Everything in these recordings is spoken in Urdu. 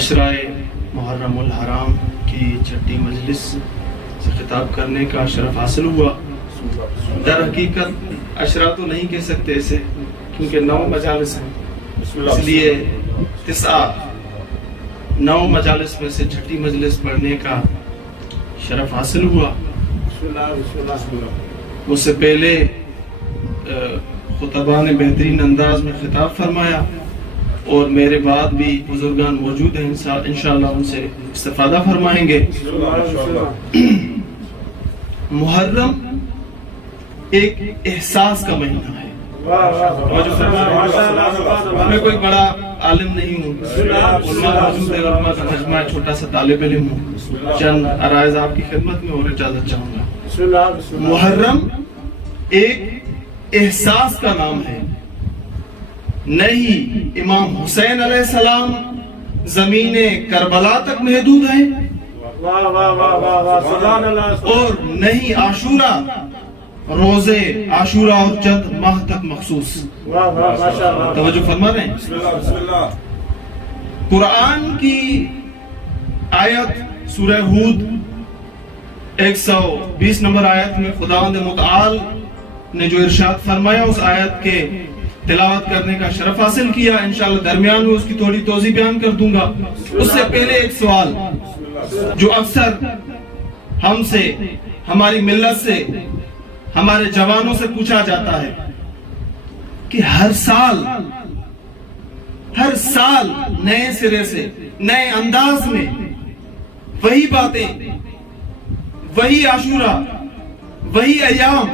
عشرائے محرم الحرام کی چھٹی مجلس سے خطاب کرنے کا شرف حاصل ہوا۔ در حقیقت عشرہ تو نہیں کہہ سکتے اسے، کیونکہ 9 مجالس ہیں، اس لیے 9 مجالس میں سے چھٹی مجلس پڑھنے کا شرف حاصل ہوا۔ مجھ سے پہلے خطباء نے بہترین انداز میں خطاب فرمایا، اور میرے بعد بھی بزرگان موجود ہیں، انشاءاللہ ان سے استفادہ فرمائیں گے۔ محرم ایک احساس کا مہینہ ہے۔ میں کوئی بڑا عالم نہیں ہوں، علماء موجود ہیں، علماء کا مجمع، چھوٹا سا طالب علم ہوں، چند عرائض آپ کی خدمت میں اور اجازت چاہوں گا۔ محرم ایک احساس کا نام ہے، نہیں امام حسین علیہ السلام زمین کربلا تک محدود ہیں، اور نہیں عاشورہ روزے عاشورہ اور چند ماہ تک مخصوص۔ توجہ فرما رہے ہیں؟ قرآن کی آیت سورہ ہود 120 نمبر آیت میں خداوند متعال نے جو ارشاد فرمایا، اس آیت کے تلاوت کرنے کا شرف حاصل کیا۔ انشاءاللہ درمیان میں اس کی تھوڑی توضیح بیان کر دوں گا۔ اس سے پہلے ایک سوال جو اکثر ہم سے، ہماری ملت سے، ہمارے جوانوں سے پوچھا جاتا ہے کہ ہر سال نئے سرے سے، نئے انداز میں وہی باتیں، وہی عاشورہ، وہی ایام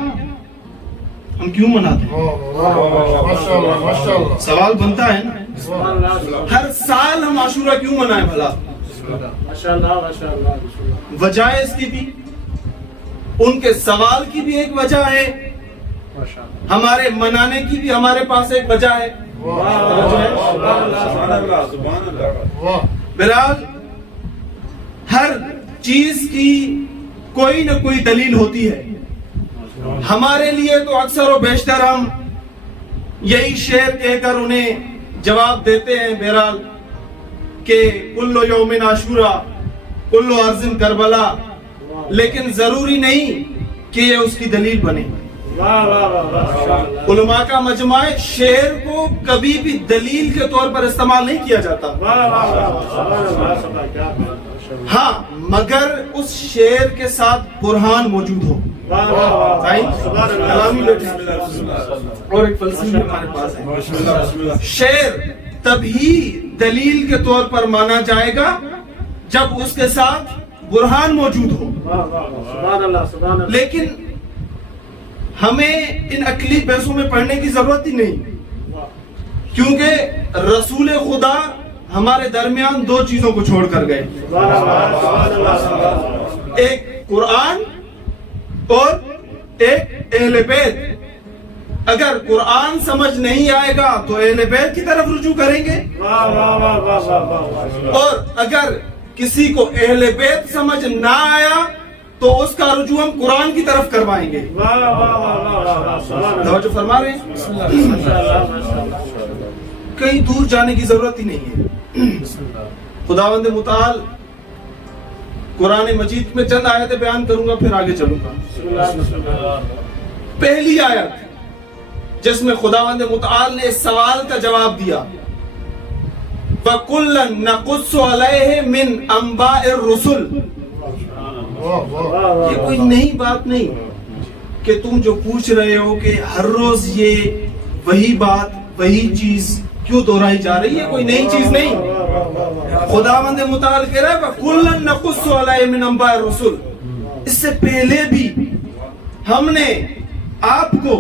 ہم کیوں مناتے ہیں؟ سوال بنتا ہے نا، ہر سال ہم عاشورہ کیوں منائیں بھلا؟ وجہ ہے اس کی بھی، ان کے سوال کی بھی ایک وجہ ہے، ہمارے منانے کی بھی ہمارے پاس ایک وجہ ہے۔ بہرحال ہر چیز کی کوئی نہ کوئی دلیل ہوتی ہے۔ ہمارے لیے تو اکثر و بیشتر ہم یہی شعر کہہ کر انہیں جواب دیتے ہیں بہرحال کہ کل یوم عاشورہ کل ارض کربلا، لیکن ضروری نہیں کہ یہ اس کی دلیل بنے۔ علماء کا مجمع شعر کو کبھی بھی دلیل کے طور پر استعمال نہیں کیا جاتا، ہاں مگر اس شعر کے ساتھ برہان موجود ہو۔ اور ایک فلسفی ہمارے پاس ہے، شعر تبھی دلیل کے طور پر مانا جائے گا جب اس کے ساتھ برہان موجود ہو۔ لیکن ہمیں ان عقلی بحثوں میں پڑھنے کی ضرورت ہی نہیں، کیونکہ رسول خدا ہمارے درمیان 2 چیزوں کو چھوڑ کر گئے، ایک قرآن اور ایک اہل بیت۔ اگر قرآن سمجھ نہیں آئے گا تو اہل بیت کی طرف رجوع کریں گے، اور اگر کسی کو اہل بیت سمجھ نہ آیا تو اس کا رجوع ہم قرآن کی طرف کروائیں گے۔ توجہ فرما رہے ہیں؟ کہیں دور جانے کی ضرورت ہی نہیں ہے۔ خداوند متعال قرآن مجید میں چند آیتیں بیان کروں گا، پھر آگے چلوں گا۔ پہلی آیت جس میں خداوند متعال نے اس سوال کا جواب دیا، وَكُلًّا نَقُصُّ عَلَيْهِ مِنْ أَنْبَاءِ الرُّسُلِ، یہ کوئی نئی بات نہیں کہ تم جو پوچھ رہے ہو کہ ہر روز یہ وہی بات، وہی چیز کیوں دہرائی جا رہی ہے، کوئی نئی چیز نہیں۔ خداوند متعال کہہ رہا ہے وَكُلًّا نَقُصُّ عَلَيْهِ مِنْ أَنْبَاءِ الرُّسُلِ، اس سے پہلے بھی ہم نے آپ کو،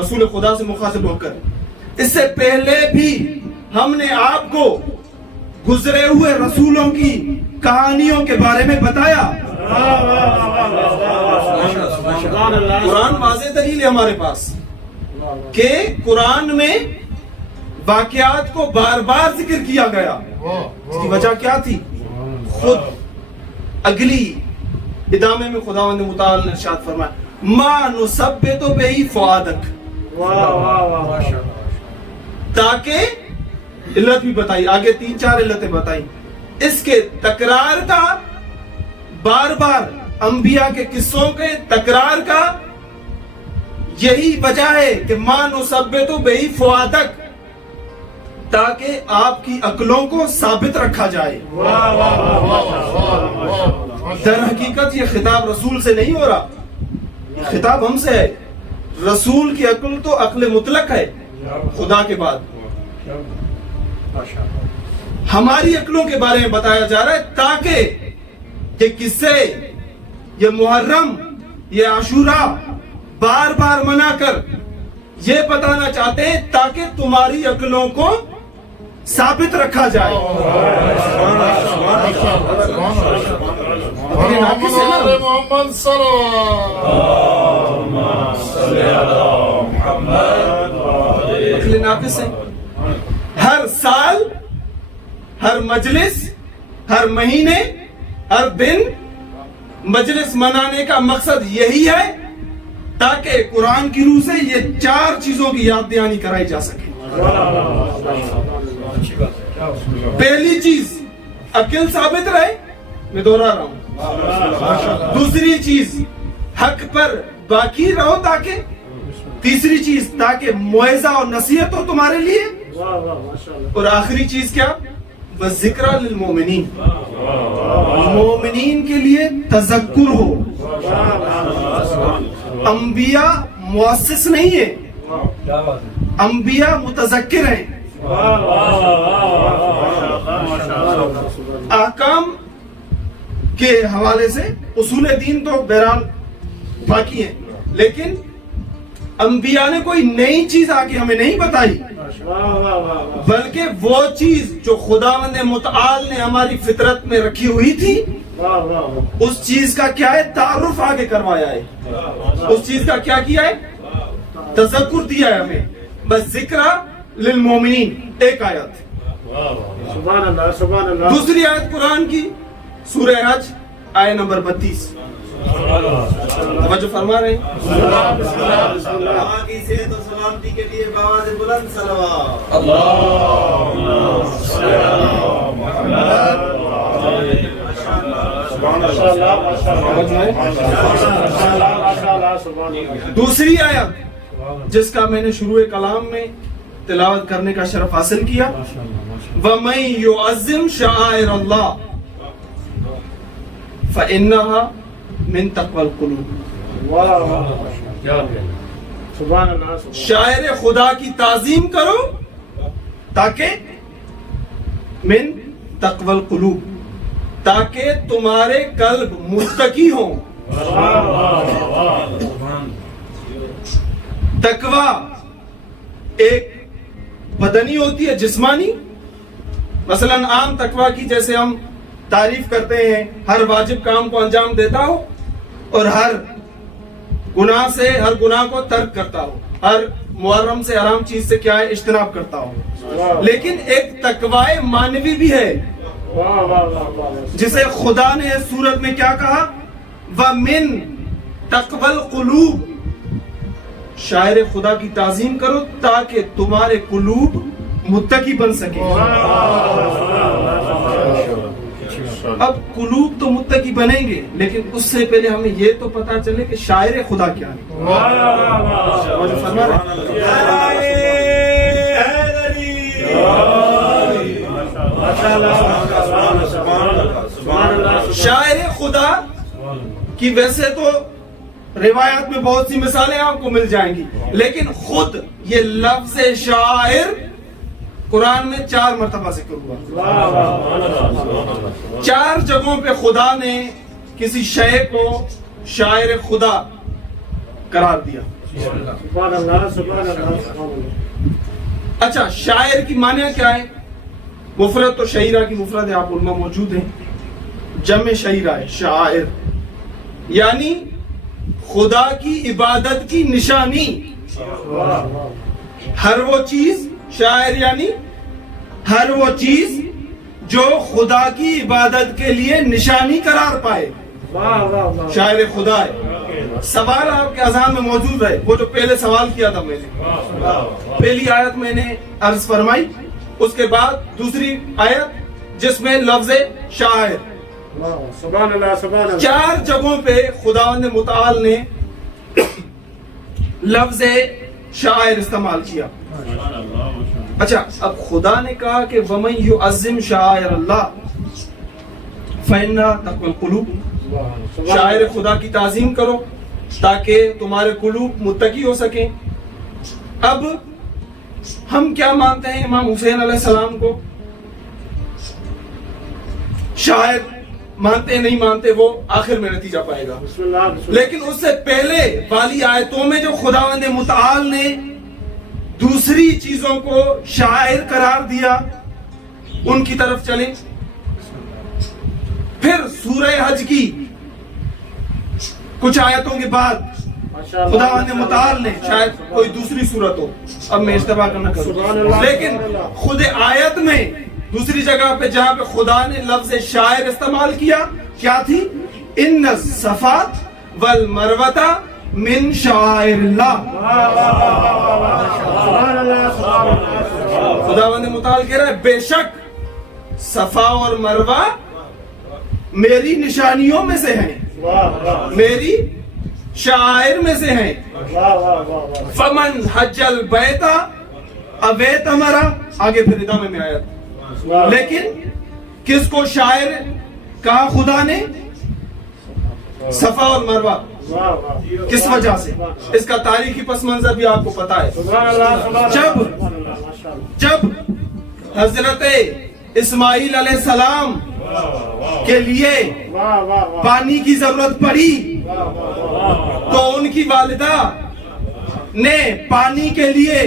رسول خدا سے مخاطب ہو کر، اس سے پہلے بھی ہم نے آپ کو گزرے ہوئے رسولوں کی کہانیوں کے بارے میں بتایا۔ قرآن واضح دلیل ہے ہمارے پاس کہ قرآن میں واقعات کو بار بار ذکر کیا گیا۔ اس کی وجہ کیا تھی؟ خود اگلی ادامے میں خداوند متعال نے ارشاد فرمایا ما نثبت بہ فؤادک، تاکہ علت بھی بتائی، آگے 3-4 علتیں بتائی اس کے تکرار کا، بار بار انبیاء کے قصوں کے تکرار کا یہی وجہ ہے کہ ما نثبت بہ فؤادک، تاکہ آپ کی عقلوں کو ثابت رکھا جائے۔ در حقیقت یہ خطاب رسول سے نہیں ہو رہا، یہ خطاب ہم سے ہے۔ رسول کی عقل تو عقل مطلق ہے خدا کے بعد، ہماری عقلوں کے بارے میں بتایا جا رہا ہے تاکہ یہ قصے، یہ محرم، یہ عاشورہ بار بار منا کر یہ بتانا چاہتے ہیں تاکہ تمہاری عقلوں کو ثابت رکھا جائے۔ محمد عقل ناقص ہے۔ ہر سال، ہر مجلس، ہر مہینے، ہر دن مجلس منانے کا مقصد یہی ہے تاکہ قرآن کی روح سے یہ 4 چیزوں کی یاد دہانی کرائی جا سکے۔ پہلی چیز عقل ثابت رہے، میں دوہرا رہا ہوں۔ دوسری چیز حق پر باقی رہو، تاکہ تیسری چیز تاکہ موعظہ اور نصیحت ہو تمہارے لیے، اور آخری چیز کیا؟ وذکریٰ للمومنین، مومنین کے لیے تذکر ہو۔ انبیاء مؤسس نہیں ہے، انبیاء متذکر ہیں۔ احکام کے حوالے سے اصول دین تو بہرحال باقی ہیں، لیکن انبیاء نے کوئی نئی چیز آگے ہمیں نہیں بتائی، بلکہ وہ چیز جو خداوند متعال نے ہماری فطرت میں رکھی ہوئی تھی، اس چیز کا کیا ہے؟ تعارف آگے کروایا ہے۔ اس چیز کا کیا کیا ہے؟ تذکر دیا ہے ہمیں۔ بس ذکریٰ للمومنین، ایک آیت۔ سبحان اللہ، سبحان اللہ۔ دوسری آیت قرآن کی سورہ حج آیت نمبر 32، توجہ فرما رہے ہیں؟ اللہ کی صحت و سلامتی کے لیے بآواز بلند صلوات۔ دوسری آیت جس کا میں نے شروع کلام میں تلاوت کرنے کا شرف حاصل کیا، وَمَن يُعَظِّمْ شَعَائِرَ اللَّهِ فَإِنَّهَا من تقوی القلوب۔ سبحان اللہ۔ شاعر خدا کی تعظیم کرو تاکہ من تقوی القلوب، تاکہ تمہارے قلب متقی ہوں۔ تقوی ایک بدنی ہوتی ہے، جسمانی، مثلا عام تقوی کی جیسے ہم تعریف کرتے ہیں، ہر واجب کام کو انجام دیتا ہو اور ہر گناہ سے، ہر گناہ کو ترک کرتا ہو، ہر محرم سے، حرام چیز سے کیا ہے؟ اجتناب کرتا ہو۔ لیکن ایک تقوی معنوی بھی ہے جسے خدا نے اس سورت میں کیا کہا؟ وَمِن تَقْوَى الْقُلُوبِ، شاعر خدا کی تعظیم کرو تاکہ تمہارے قلوب متقی بن سکے۔ اب قلوب تو متقی بنیں گے، لیکن اس سے پہلے ہمیں یہ تو پتا چلے کہ شاعر خدا کیا ہے۔ فرما رہے شاعر خدا کی ویسے تو روایات میں بہت سی مثالیں آپ کو مل جائیں گی، لیکن خود یہ لفظ شاعر قرآن میں 4 مرتبہ ذکر ہوا۔ 4 جگہوں پہ خدا نے کسی شے کو شاعر خدا قرار دیا۔ سبحان اللہ، سبحان اللہ۔ اچھا، شاعر کی معنی کیا ہے؟ مفرد تو شعیرہ کی مفرد ہے، آپ علماء موجود ہیں، جمع شعیرہ ہے شاعر، یعنی خدا کی عبادت کی نشانی۔ ہر وہ چیز، شاعر یعنی ہر وہ چیز جو خدا کی عبادت کے لیے نشانی قرار پائے، شاعر خدا ہے۔ سوال آپ کے اذہان میں موجود رہے، وہ جو پہلے سوال کیا تھا میں نے، پہلی آیت میں نے عرض فرمائی، اس کے بعد دوسری آیت جس میں لفظ شاعر، سبحان اللہ سبحان اللہ 4 جگہوں پہ خداوند متعال نے لفظ شاعر استعمال کیا. اچھا، اب خدا نے کہا کہ وَمَن يُعَظِّمْ شَعَائِرَ اللَّهِ فَإِنَّهَا تَقْوَى الْقُلُوبِ، شاعر خدا کی تعظیم کرو تاکہ تمہارے قلوب متقی ہو سکیں. اب ہم کیا مانتے ہیں امام حسین علیہ السلام کو؟ شاعر مانتے نہیں مانتے وہ آخر میں نتیجہ پائے گا. بسم اللہ بسم اللہ. لیکن اس سے پہلے والی آیتوں میں جو خداوند متعال نے دوسری چیزوں کو شاعر قرار دیا ان کی طرف چلیں. پھر سورہ حج کی کچھ آیتوں کے بعد خداوند متعال نے شاید کوئی دوسری صورت ہو، اب میں اشتباہ کرنا کروں، لیکن خود آیت میں دوسری جگہ پہ جہاں پہ خدا نے لفظ شاعر استعمال کیا کیا تھی؟ ان الصفا والمروہ من شعائر اللہ. خداوند متعال کہہ رہا ہے بے شک صفا اور مروہ میری نشانیوں میں سے ہیں، میری شاعر میں سے ہیں. فمن حج البیت اویت امرا، آگے پھر ادامے میں آیت. لیکن کس کو شاعر کہا خدا نے؟ صفا اور مروہ. کس وجہ سے؟ اس کا تاریخی پس منظر بھی آپ کو پتا ہے. جب حضرت اسماعیل علیہ السلام کے لیے پانی کی ضرورت پڑی تو ان کی والدہ نے پانی کے لیے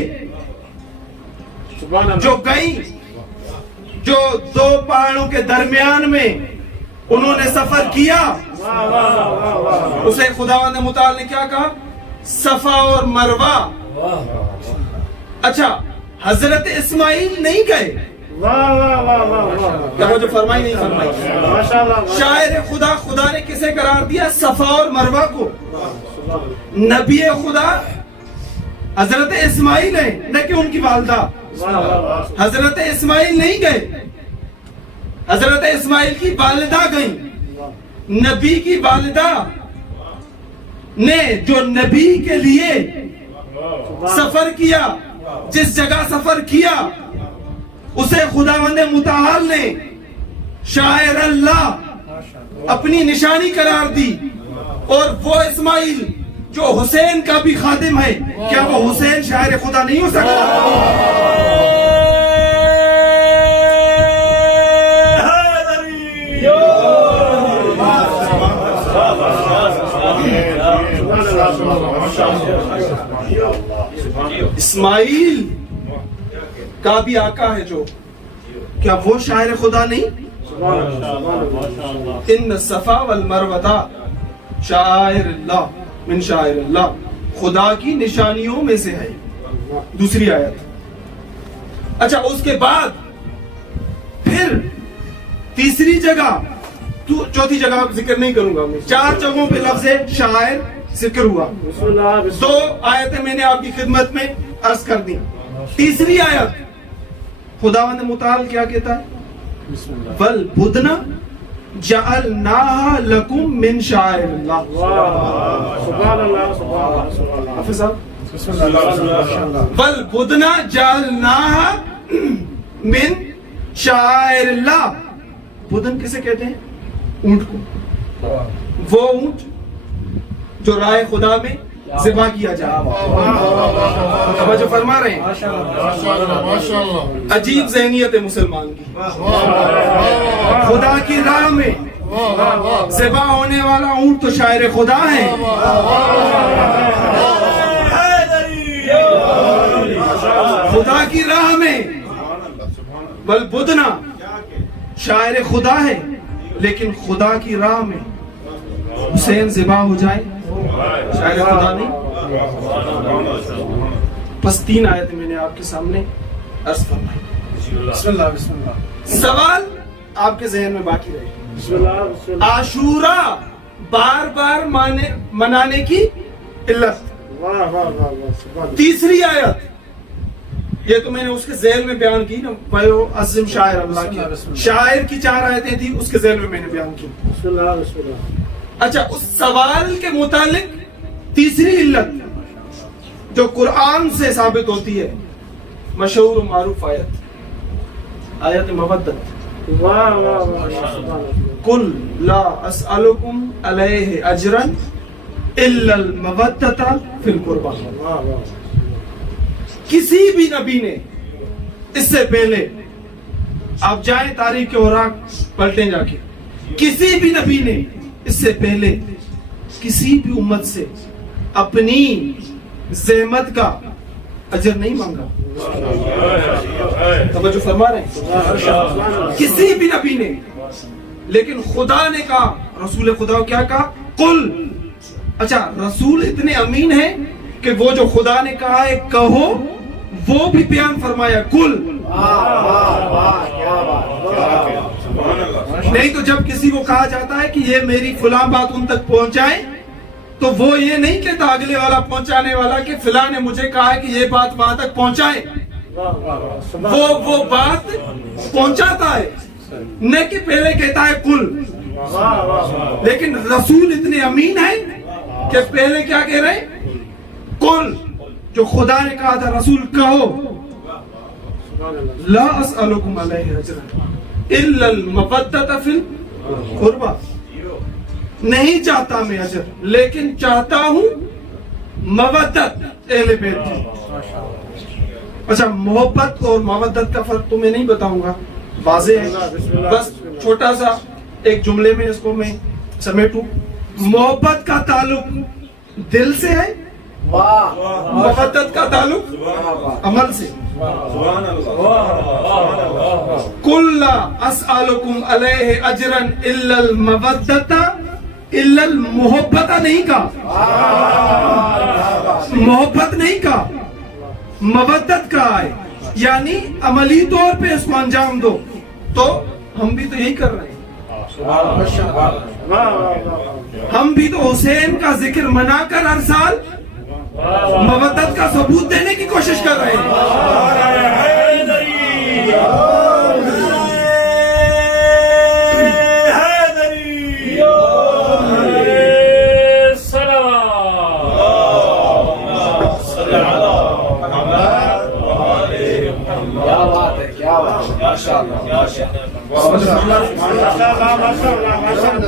جو گئی، جو 2 پہاڑوں کے درمیان میں انہوں نے سفر کیا، اسے خداوند متعال نے کیا کہا؟ صفا اور مروہ. اچھا، حضرت اسماعیل نہیں گئے، کیا وہ جو فرمائی نہیں فرمائی؟ شاعر خدا، خدا نے کسے قرار دیا؟ صفا اور مروہ کو. نبی خدا حضرت اسماعیل ہیں، نہ کہ ان کی والدہ. حضرت اسماعیل نہیں گئے، حضرت اسماعیل کی والدہ گئیں. نبی کی والدہ نے جو نبی کے لیے سفر کیا، جس جگہ سفر کیا، اسے خداوند متعال نے شاعر اللہ اپنی نشانی قرار دی. اور وہ اسماعیل جو حسین کا بھی خادم ہے، کیا وہ حسین شاعر خدا نہیں ہو سکتا؟ اسماعیل کا بھی آقا ہے جو، کیا وہ شاعر خدا نہیں؟ ان الصفا والمروہ شاعر اللہ من شاعر اللہ، خدا کی نشانیوں میں سے ہے. دوسری آیت. اچھا، اس کے بعد پھر تیسری جگہ، چوتھی جگہ ذکر نہیں کروں گا، 4 جگہوں پہ لفظ شاعر ذکر ہوا. 2 آیتیں میں نے آپ کی خدمت میں عرض کر دی. تیسری آیت خداوند متعال کیا کہتا ہے؟ وَالْبُدْنَ جَعَلْنَاهَا لَكُمْ مِنْ شَعَائِرِ اللَّهِ. سبحان اللہ سبحان اللہ سبحان اللہ. حافظ صاحب، وَالْبُدْنَ جَعَلْنَاهَا مِنْ شَعَائِرِ اللَّهِ. بدن کسے کہتے ہیں؟ اونٹ کو. وہ اونٹ جو راہ خدا میں ذبح کیا جائے. توجہ فرما رہے ہیں؟ عجیب ذہنیت ہے مسلمان کی. خدا کی راہ میں ذبح ہونے والا اونٹ تو شاعر خدا ہے. خدا کی راہ میں بلبدنا شاعر خدا ہے، لیکن خدا کی راہ میں حسین ذبح ہو جائے شاعر خدا نہیں. بس 3 آیتیں میں نے آپ کے سامنے عرض فرمائی. بسم اللہ بسم اللہ. سوال آپ کے ذہن میں باقی رہے، عاشورہ بار بار منانے کی علت. تیسری آیت یہ تو میں نے اس کے ذیل میں بیان کی نا، وہ عظیم شاعر اللہ کی، شاعر کی 4 آیتیں تھی، اس کے ذیل میں نے بیان کی۔ بسم اللہ بسم اللہ۔ اچھا، اس سوال کے متعلق تیسری علت جو قرآن سے ثابت ہوتی ہے، مشہور و معروف آیت مودت، واہ واہ واہ سبحان اللہ۔ قل لا اسألکم علیہ اجرا الا المودۃ فی القربى۔ واہ واہ۔ کسی بھی نبی نے اس سے پہلے، آپ جائیں تاریخ کے اوراق پلٹیں جا کے، کسی بھی نبی نے اس سے پہلے کسی بھی امت سے اپنی زحمت کا اجر نہیں مانگا۔ توجہ فرما رہے ہیں؟ کسی بھی نبی نے، لیکن خدا نے کہا، رسول خدا کو کیا کہا؟ قل۔ اچھا، رسول اتنے امین ہیں کہ وہ جو خدا نے کہا ہے کہو، وہ بھی بیان فرمایا، قل۔ نہیں تو جب کسی کو کہا جاتا ہے کہ یہ میری فلاں بات ان تک پہنچائے، تو وہ یہ نہیں کہتا اگلے والا پہنچانے والا کہ فلاں نے مجھے کہا ہے کہ یہ بات وہاں تک پہنچائے، وہ بات پہنچاتا ہے، نہ کہ پہلے کہتا ہے قل۔ لیکن رسول اتنے امین ہیں کہ پہلے کیا کہہ رہے ہیں؟ قل۔ جو خدا نے کہا تھا رسول کہو، لا اسألکم علیہ اجرا الا المودۃ فی القربى، نہیں چاہتا میں اجر، لیکن چاہتا ہوں مودت اہل بیت کی۔ اچھا، محبت اور مودت کا فرق تو میں نہیں بتاؤں گا، واضح ہے، بس چھوٹا سا ایک جملے میں اس کو میں سمیٹوں۔ محبت کا تعلق دل سے ہے، مودت کا تعلق عمل سے۔ قل لا اسألکم علیہ اجرا الا المودۃ، الا المحبت نہیں کہا، محبت نہیں کہا، مودت کہا ہے، یعنی عملی طور پہ اس کو انجام دو۔ تو ہم بھی تو یہی کر رہے ہیں، ہم بھی تو حسین کا ذکر منا کر ہر سال مودت کا ثبوت دینے کی کوشش کر رہے ہیں۔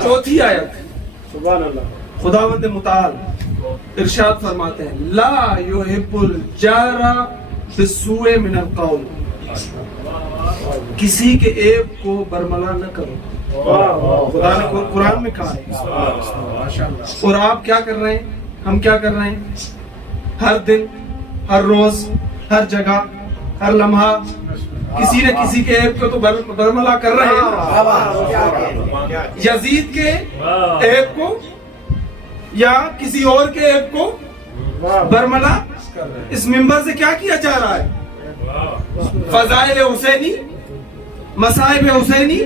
چوتھی آیت، سبحان اللہ۔ خداوند متعال ارشاد فرماتے ہیں، لا یحب الجار بالسوء من القول، کسی کے عیب کو برملا نہ کرو۔ خدا نے قرآن میں کہا ہے، اور آپ کیا کر رہے ہیں، ہم کیا کر رہے ہیں؟ ہر دن، ہر روز، ہر جگہ، ہر لمحہ کسی نہ کسی کے عیب کو تو برملا کر رہے ہیں۔ یزید کے عیب کو یا کسی اور کے عیب کو برملا اس منبر سے کیا کیا جا رہا ہے؟ فضائل حسینی، مصائب حسینی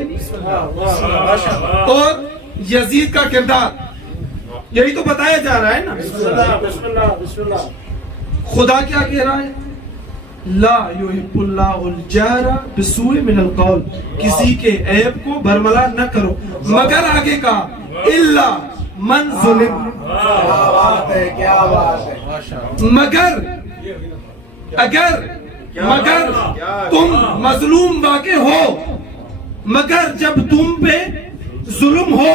اور یزید کا کردار، یہی تو بتایا جا رہا ہے نا۔ خدا کیا کہہ رہا ہے؟ لا یحب اللہ الجار بالسوء من القول، کسی کے عیب کو برملا نہ کرو، مگر آگے کا الا من ظلم، مگر تم مظلوم واقع ہو، مگر جب تم پہ ظلم ہو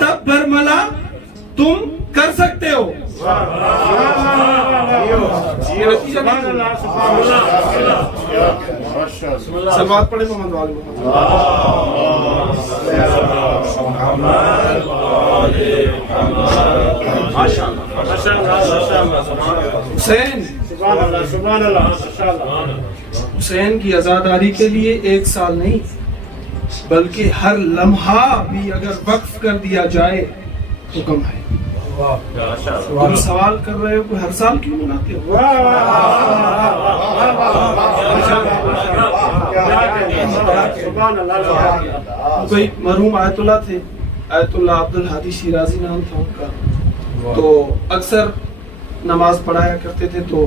تب برملا تم کر سکتے ہو۔ سلوات پڑھیں محمد والے حسین کی عزاداری کے لیے 1 سال نہیں بلکہ ہر لمحہ بھی اگر وقف کر دیا جائے تو کم ہے۔ تم سوال کر رہے ہو کہ ہر سال کیوں مناتے ہو؟ کوئی مرحوم آیت اللہ تھے، آیت اللہ عبد الحادی شیرازی نام تھا ان کا، تو اکثر نماز پڑھایا کرتے تھے، تو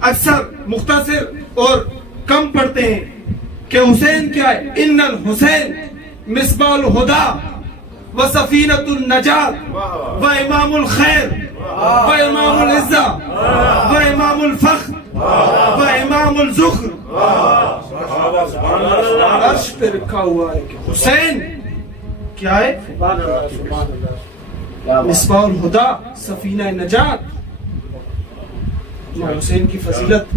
اکثر مختصر اور کم پڑھتے ہیں کہ حسین کیا ہے؟ ان الحسین مصباح الہدا و سفینۃ النجات و امام الخیر و امام العزہ و امام الفخر و امام الذخر. عرش پہ رکھا ہوا ہے کہ حسین کیا ہے؟ سبحان اللہ سبحان اللہ. مصباح الہدا، سفینہ نجات. امام حسین کی فضیلت.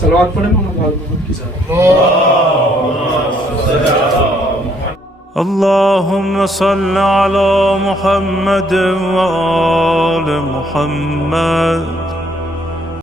صلوات پڑھیں مولانا بھائی محمد کی ذات. اللهم صل على محمد وآل محمد